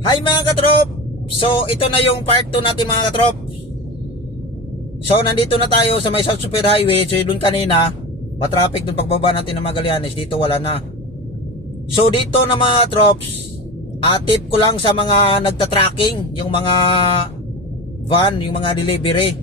Hi mga katrop! So ito na yung part 2 natin mga katrop. So nandito na tayo sa may South Super Highway. So doon kanina matraffic doon pagbaba natin ng Magallanes. Dito wala na. So dito na mga katrops, tip ko lang sa mga nagta-tracking, yung mga van, yung mga delivery.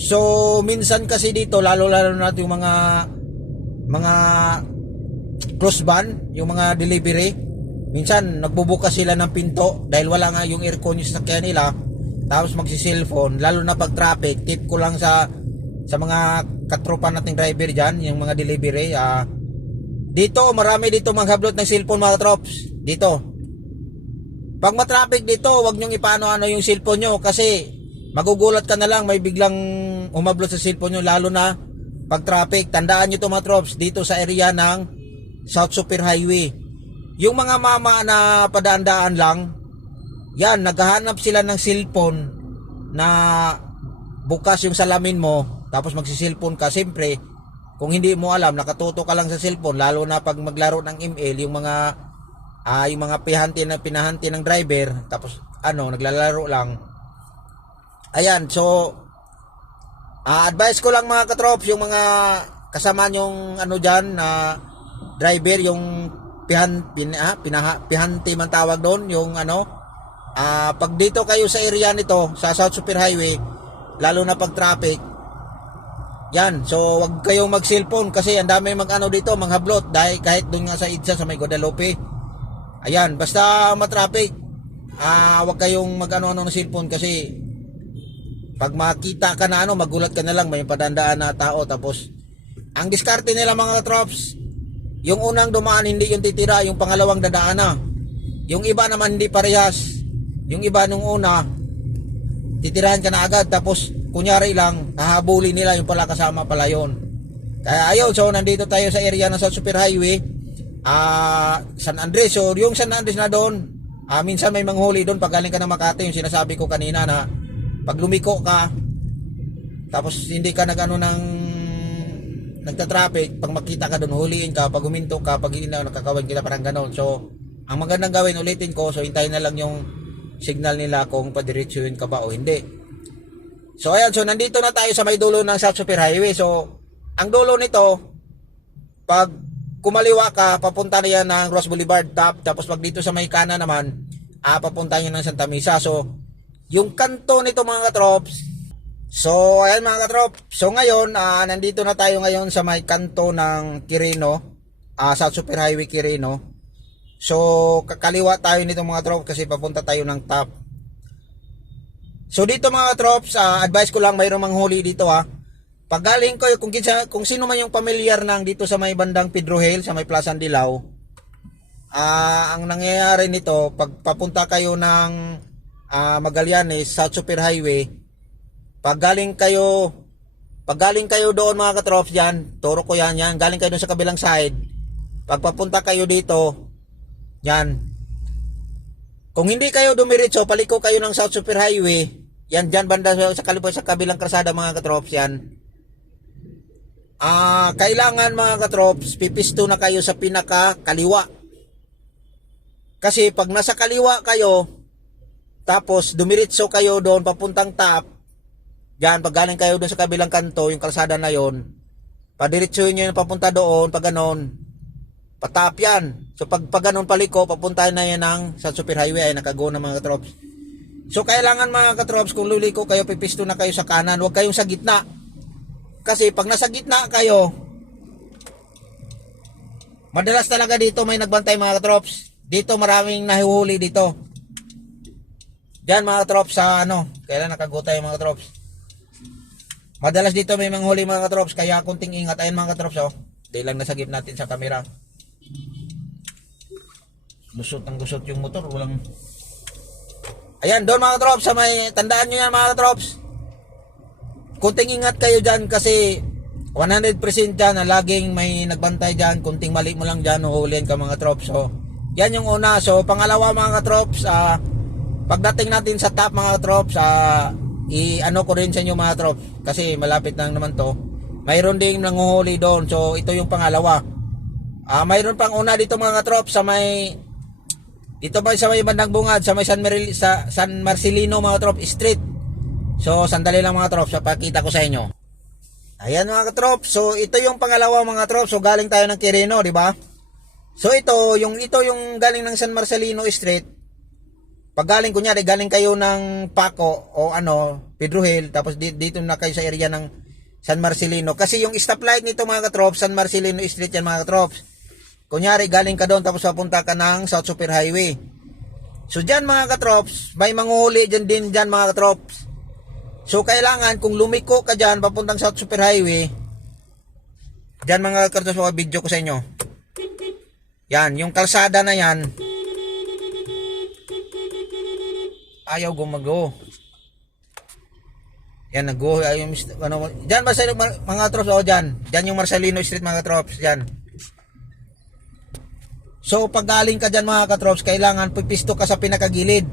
So minsan kasi dito lalo natin yung mga cross van, yung mga delivery. Minsan nagbubukas sila ng pinto dahil wala nga yung aircon yung sasakyan nila, tapos magsi-cellphone. Lalo na pag traffic, tip ko lang sa mga katropa nating driver dyan, yung mga delivery. Dito marami dito manghablot ng cellphone mga trops. Dito pag matraffic dito, wag nyong ipaano yung cellphone nyo, kasi magugulat ka na lang may biglang umablot sa cellphone nyo, lalo na pag traffic. Tandaan nyo to mga trops, dito sa area ng South Super Highway. Yung mga mama na padaan-daan lang, yan, naghahanap sila ng cellphone na bukas yung salamin mo, tapos magsisilphone ka. Siyempre, kung hindi mo alam, nakatuto ka lang sa cellphone, lalo na pag maglaro ng ML, yung mga pinahanti ng driver, tapos naglalaro lang. Ayan, so advice ko lang mga katrops, yung mga kasama nyong dyan na driver, yung pihanti man tawag doon, yung pag dito kayo sa area nito sa South Super Highway, lalo na pag traffic, yan, so wag kayong mag cellphone, kasi ang dami dito manghablot, dahil kahit doon nga sa EDSA sa may Guadalupe. Ayan, basta matraffic, wag kayong mag ng cellphone, kasi pag makita ka na magulat ka na lang, may padandaan na tao. Tapos ang diskarte nila mga trops, yung unang dumaan hindi yung titira, yung pangalawang dadaan na. Yung iba naman hindi parehas. Yung iba nung una, titirahan ka na agad, tapos kunyari lang, hahabulin nila, yung pala kasama pala yun. Kaya ayun, so nandito tayo sa area ng South Super Highway, San Andres. So yung San Andres na doon, minsan may manghuli doon pag galing ka ng Makati, yung sinasabi ko kanina na pag lumiko ka, tapos hindi ka nagta-traffic, pag makita ka doon, huliin ka. Pag huminto ka, pag hindi na nakakawin kita, parang ganon. So ang magandang gawin, ulitin ko, so hintayin na lang yung signal nila kung padiretsuhin ka ba o hindi. So ayan, so nandito na tayo sa may dulo ng South Super Highway. So ang dulo nito, pag kumaliwa ka, papunta na yan ng Ross Boulevard top. Tapos pag dito sa may kanan naman, papunta yan ng Santa Misa. So yung kanto nito mga katrops, so ayan mga katrop, so ngayon nandito na tayo ngayon sa may kanto ng Quirino, South Super Highway Quirino. So kakaliwa tayo nito mga trop, kasi papunta tayo ng top. So dito mga trops, advice ko lang, mayroong manghuli dito pag galing ko, kung sino man yung familiar nang dito sa may bandang Pedro Hill, sa may Plaza Dilaw, ang nangyayari nito, pag papunta kayo ng Magallanes, South Super Highway, pag galing kayo doon mga katrops, yan, turo ko yan, galing kayo doon sa kabilang side, pag papunta kayo dito, yan, kung hindi kayo dumiretso, paliko kayo ng South Super Highway, yan dyan banda sa kabilang kalsada mga katrops, yan, kailangan mga katrops, pipisto na kayo sa pinaka kaliwa, kasi pag nasa kaliwa kayo, tapos dumiretso kayo doon papuntang top, yan, pag galing kayo doon sa kabilang kanto, yung kalsada na yon, padiretsuhin nyo yung papunta doon, pag ganon, patap yan. So pag ganon paliko, papunta na yan ng sa Super Highway, ay nakago na mga katrops. So kailangan mga katrops, kung luliko kayo, pipisto na kayo sa kanan, huwag kayong sa gitna. Kasi pag nasa gitna kayo, madalas talaga dito may nagbantay mga katrops. Dito maraming nahuhuli dito. Diyan mga katrops sa kailan nakago tayo mga katrops. Madalas dito may manghuli mga katrops, kaya kunting ingat. Ayan mga katrops, di lang nasagip natin sa camera. Gusot yung motor, walang. Ayan, doon mga katrops, sa may, tandaan nyo yan mga katrops. Kunting ingat kayo dyan, kasi 100% dyan na laging may nagbantay dyan. Kunting mali mo lang dyan, huhulihan ka mga katrops. So, yan yung una. So, pangalawa mga katrops, pagdating natin sa top mga katrops, ko rin sa inyo mga trops, kasi malapit lang naman to, mayroon ding nanguhuli doon. So ito yung pangalawa. Mayroon pang una dito mga trops sa may Dito ba sa may bandang bungad, sa may San Marcelino mga trop, street. So, sandali lang mga trop, sa pakita ko sa inyo. Ayan mga katrop, so ito yung pangalawa mga trop, so galing tayo ng Quirino, di ba? So ito yung galing ng San Marcelino Street. Pag galing kunyari, galing kayo ng Paco o Pedro Hill, tapos dito na kayo sa area ng San Marcelino. Kasi yung stoplight nito mga katrop, San Marcelino Street yan mga katrop. Kunyari, galing ka doon tapos papunta ka ng South Super Highway. So dyan mga katrops, may manguhuli din dyan mga katrops. So kailangan kung lumiko ka dyan papuntang South Super Highway, dyan mga katrops, video ko sa inyo. Yan, yung kalsada na yan, ayaw gumago. Yan, nag-go. Dyan ba sa mga katrops, dyan. Dyan yung Marcelino Street mga katrops, dyan. So pag galing ka dyan mga katrops, kailangan pipisto ka sa pinakagilid.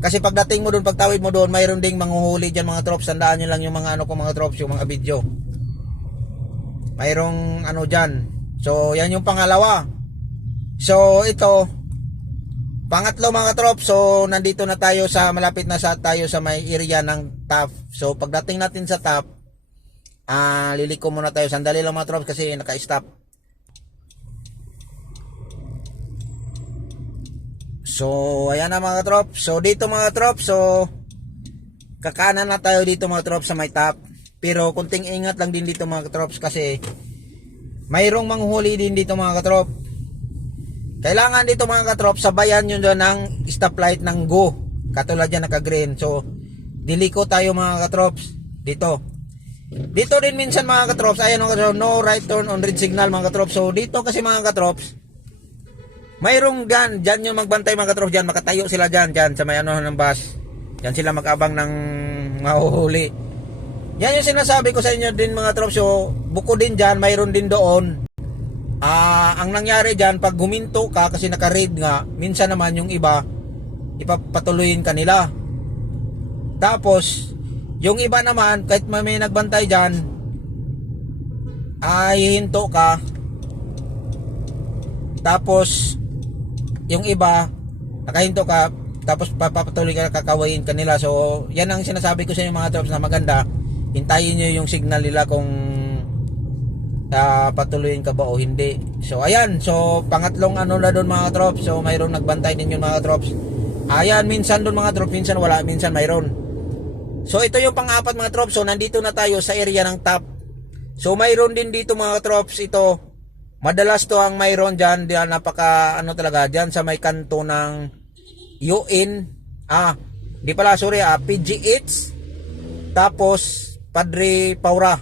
Kasi pagdating mo doon, pagtawid mo doon, mayroon ding manguhuli dyan mga trops. Tandaan nyo lang yung mga mga trops, yung mga video. Mayroong dyan. So yan yung pangalawa. So ito, pangatlo mga trops. So nandito na tayo malapit na tayo sa may area ng TAP. So pagdating natin sa TAP, liliko muna tayo. Sandali lang mga trops kasi naka-stop. So, ayan na mga trop. So, dito mga trop. So, kakanan na tayo dito mga trop sa may TAP. Pero, kunting ingat lang din dito mga trop kasi mayroong manghuli din dito mga trop. Kailangan dito mga trop, sabayan nyo dyan ng stoplight ng go. Katulad yan naka-green. So, diliko tayo mga trop dito. Dito din minsan mga trop, ayan mga trop, no right turn on red signal mga trop. So, dito kasi mga trop, mayroong dyan yung magbantay mga katrops, dyan makatayo sila dyan sa may ng bus. Dyan sila mag-abang ng mahuhuli. Yan yung sinasabi ko sa inyo din mga katrops. So, buko din dyan, mayroon din doon. Ang nangyari dyan, pag huminto ka kasi naka-read nga, minsan naman yung iba, ipapatuloyin ka nila. Tapos, yung iba naman, kahit may nagbantay dyan, hihinto ka. Tapos, yung iba, nakahinto ka, tapos papatuloy ka, kakawain kanila. So, yan ang sinasabi ko sa inyo mga trops na maganda. Hintayin nyo yung signal nila kung patuloyin ka ba o hindi. So, ayan. So, pangatlong na doon mga trops. So, mayroong nagbantay din yun mga trops. Ayan, minsan doon mga trops, minsan wala, minsan mayroon. So, ito yung pang-apat mga trops. So, nandito na tayo sa area ng TAP. So, mayroon din dito mga trops, ito. Madalas to ang mayroon dyan, napaka talaga, dyan sa may kanto ng PGH, tapos Padre Paura.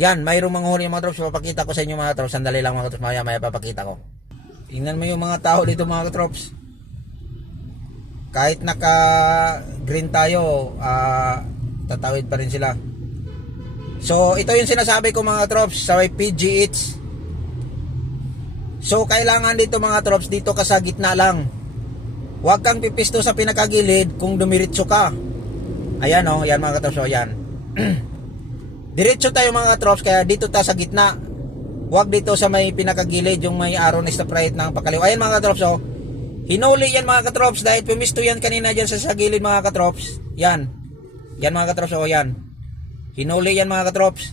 Yan, mayroong manghuli mga trops, papakita ko sa inyo mga trops, sandali lang mga trops, maya papakita ko. Tingnan mo yung mga tao dito mga trops. Kahit naka green tayo, tatawid pa rin sila. So, ito yung sinasabi ko mga trops, sa may PGH. So, kailangan dito mga trops, dito ka sa gitna lang. Huwag kang pipisto sa pinakagilid kung dumiritso ka. Ayan yan mga trops, yan. Diretso tayo mga trops, kaya dito ta sa gitna. Huwag dito sa may pinakagilid, yung may arrow na stoplight ng pakaliwa. Ayan mga trops, hinuli yan mga trops dahil pumisto yan kanina dyan sa gilid mga trops. Yan. Yan mga trops, yan. Hinuli yan mga trops.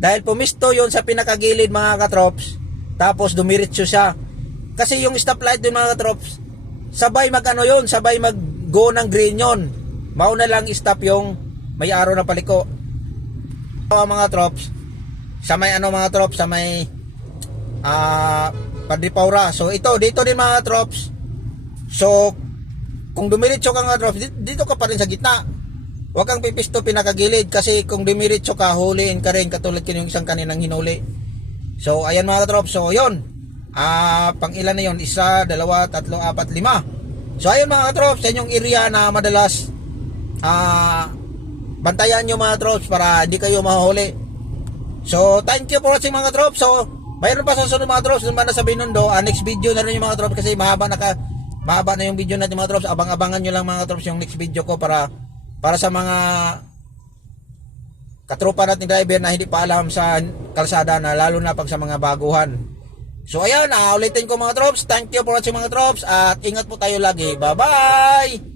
Dahil pumisto yun sa pinakagilid mga trops. Tapos dumiretso siya. Kasi yung stoplight dun mga katrops, sabay sabay mag-go ng green yun. Mauna lang stop yung may araw na paliko. Mga trops, sa may mga trops, sa may Padre Paura. So ito, dito din mga trops. So, kung dumiretso ka mga trops, dito ka pa rin sa gitna. Huwag kang pipisto pinakagilid kasi kung dumiretso ka, huliin ka rin katulad yung isang kaninang hinuli. So, ayan mga katrop. So, yun. Pang ilan na yun? 1, 2, 3, 4, 5. So, ayun mga katrop. Sa inyong area na madalas bantayan nyo mga katrop para hindi kayo mahuli. So, thank you for watching mga katrop. So, mayroon pa sa sunod mga katrop. Doon ba na sa Binondo? Next video na rin yung mga katrop kasi mahaba na yung video natin mga katrop. Abang-abangan nyo lang mga katrop yung next video ko para sa mga katropa natin driver na hindi pa alam sa kalsada na lalo na pag sa mga baguhan. So ayan, ulitin ko mga trops. Thank you for watching mga trops. At ingat po tayo lagi. Bye-bye!